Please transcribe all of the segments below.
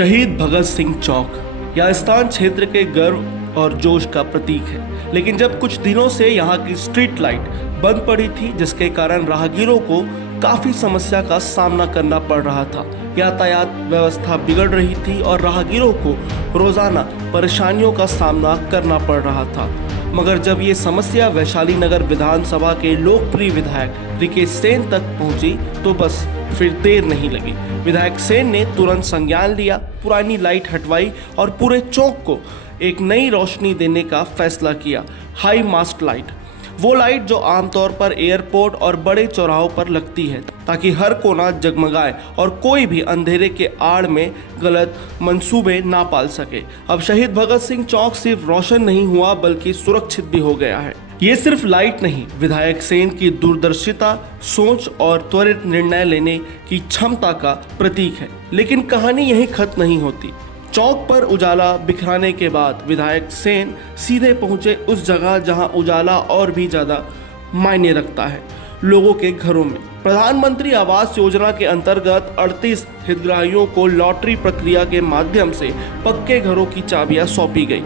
शहीद भगत सिंह चौक यह स्थान क्षेत्र के गर्व और जोश का प्रतीक है, लेकिन जब कुछ दिनों से यहाँ की स्ट्रीट लाइट बंद पड़ी थी, जिसके कारण राहगीरों को काफ़ी समस्या का सामना करना पड़ रहा था। यातायात व्यवस्था बिगड़ रही थी और राहगीरों को रोज़ाना परेशानियों का सामना करना पड़ रहा था। मगर जब ये समस्या वैशाली नगर विधानसभा के लोकप्रिय विधायक रिकेश सेन तक पहुंची तो बस फिर देर नहीं लगी। विधायक सेन ने तुरंत संज्ञान लिया, पुरानी लाइट हटवाई और पूरे चौक को एक नई रोशनी देने का फैसला किया। हाई मास्ट लाइट, वो लाइट जो आमतौर पर एयरपोर्ट और बड़े चौराहों पर लगती है ताकि हर कोना जगमगाए और कोई भी अंधेरे के आड़ में गलत मंसूबे ना पाल सके। अब शहीद भगत सिंह चौक सिर्फ रोशन नहीं हुआ बल्कि सुरक्षित भी हो गया है। ये सिर्फ लाइट नहीं, विधायक सेन की दूरदर्शिता, सोच और त्वरित निर्णय लेने की क्षमता का प्रतीक है। लेकिन कहानी यहीं खत्म नहीं होती। चौक पर उजाला बिखराने के बाद विधायक सेन सीधे पहुंचे उस जगह जहां उजाला और भी ज़्यादा मायने रखता है, लोगों के घरों में। प्रधानमंत्री आवास योजना के अंतर्गत 38 हितग्राहियों को लॉटरी प्रक्रिया के माध्यम से पक्के घरों की चाबियां सौंपी गई।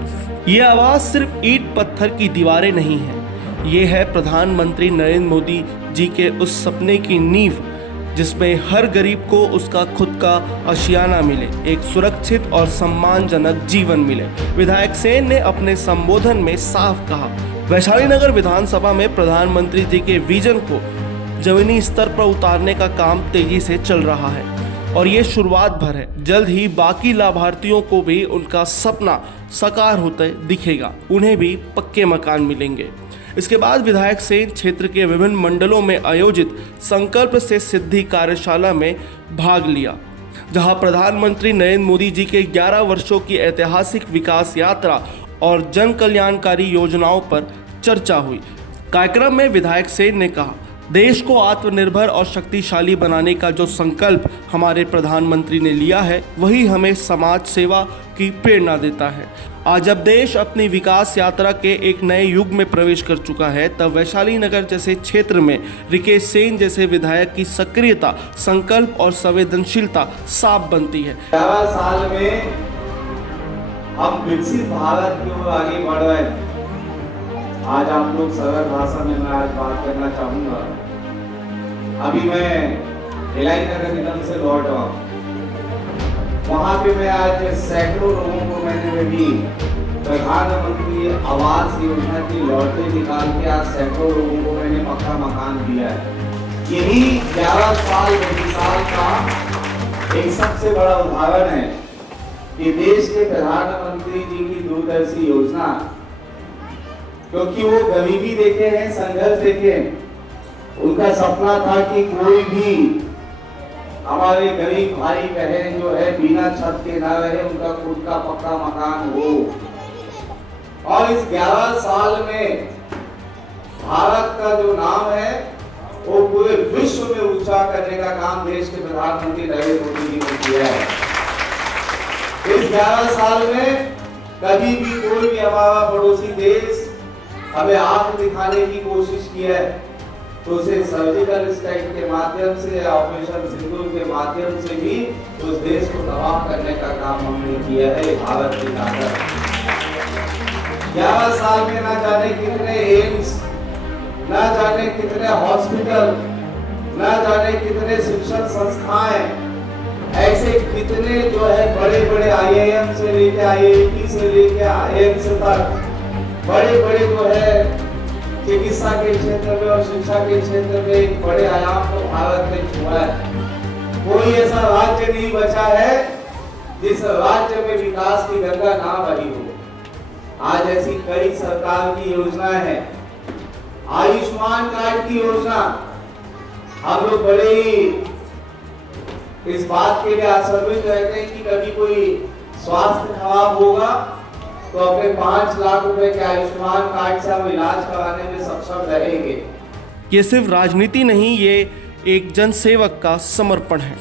ये आवास सिर्फ ईंट पत्थर की दीवारें नहीं है, ये है प्रधानमंत्री नरेंद्र मोदी जी के उस सपने की नींव जिसमें हर गरीब को उसका खुद का आशियाना मिले, एक सुरक्षित और सम्मानजनक जीवन मिले। विधायक सेन ने अपने संबोधन में साफ कहा, वैशाली नगर विधानसभा में प्रधानमंत्री जी के विजन को जमीनी स्तर पर उतारने का काम तेजी से चल रहा है और ये शुरुआत भर है। जल्द ही बाकी लाभार्थियों को भी उनका सपना साकार होते दिखेगा, उन्हें भी पक्के मकान मिलेंगे। इसके बाद विधायक सेन क्षेत्र के विभिन्न मंडलों में आयोजित संकल्प से सिद्धि कार्यशाला में भाग लिया, जहां प्रधानमंत्री नरेंद्र मोदी जी के 11 वर्षों की ऐतिहासिक विकास यात्रा और जन कल्याणकारी योजनाओं पर चर्चा हुई। कार्यक्रम में विधायक सेन ने कहा, देश को आत्मनिर्भर और शक्तिशाली बनाने का जो संकल्प हमारे प्रधानमंत्री ने लिया है, वही हमें समाज सेवा की प्रेरणा देता है। आज जब देश अपनी विकास यात्रा के एक नए युग में प्रवेश कर चुका है, तब वैशाली नगर जैसे क्षेत्र में रिकेश सेन जैसे विधायक की सक्रियता, संकल्प और संवेदनशीलता साफ बनती है। 11 साल में हम विकसित भारत की ओर आगे बढ़ रहे हैं। आज आप लोग सरल भाषा में मैं आज बात करना चाहूंगा। अभी मैं इलाई नगर निगम से लौट रहा हूँ। वहाँ पे मैं आज सैकड़ों लोगों को मैंने भी प्रधानमंत्री आवास योजना की लॉटरी निकाल के आज सैकड़ों लोगों को मैंने पक्का मकान दिया है। यही 11 साल का एक सबसे बड़ा उदाहरण है कि देश के प्रधानमंत्री जी की दूरदर्शी योजना, क्योंकि वो गरीबी देखे हैं, संघर्ष देखे हैं। उनका सपना था कि कोई भी हमारे गरीब भाई बहन जो है बिना छत के ना रहे, उनका खुद का पक्का मकान हो। और इस 11 साल में भारत का जो नाम है वो पूरे विश्व में ऊंचा करने का काम देश के प्रधानमंत्री नरेंद्र मोदी जी ने किया है। इस 11 साल में कभी भी कोई भी हमारा पड़ोसी देश हमें आंख दिखाने की कोशिश की है तो उसे सर्जिकल स्ट्राइक के माध्यम से, ऑपरेशन सिंदूर के माध्यम से भी उस देश को तबाह करने का काम हमने किया है। भारत की ताकत 11 साल में ना जाने कितने एम्स, ना जाने कितने हॉस्पिटल, ना जाने कितने शिक्षण संस्थाएं, ऐसे कितने जो है बड़े बड़े IIM से लेके IIT से लेके IIMs तक बड़े बड़े जो है चिकित्सा के क्षेत्र में और शिक्षा के क्षेत्र में एक बड़े आयाम को भारत ने छुआ है। कोई ऐसा राज्य नहीं बचा है जिस राज्य में विकास की गंगा ना बही हो। आज ऐसी कई सरकार की योजनाएं हैं। आयुष्मान कार्ड की योजना, हम लोग बड़े ही इस बात के लिए आश्वस्त रहते हैं कि कभी कोई स्वास्थ्य खराब होगा तो अपने 5 लाख रुपए के आयुष्मान कार्ड से हम इलाज कराने में सक्षम रहेंगे। ये सिर्फ राजनीति नहीं, ये एक जनसेवक का समर्पण है।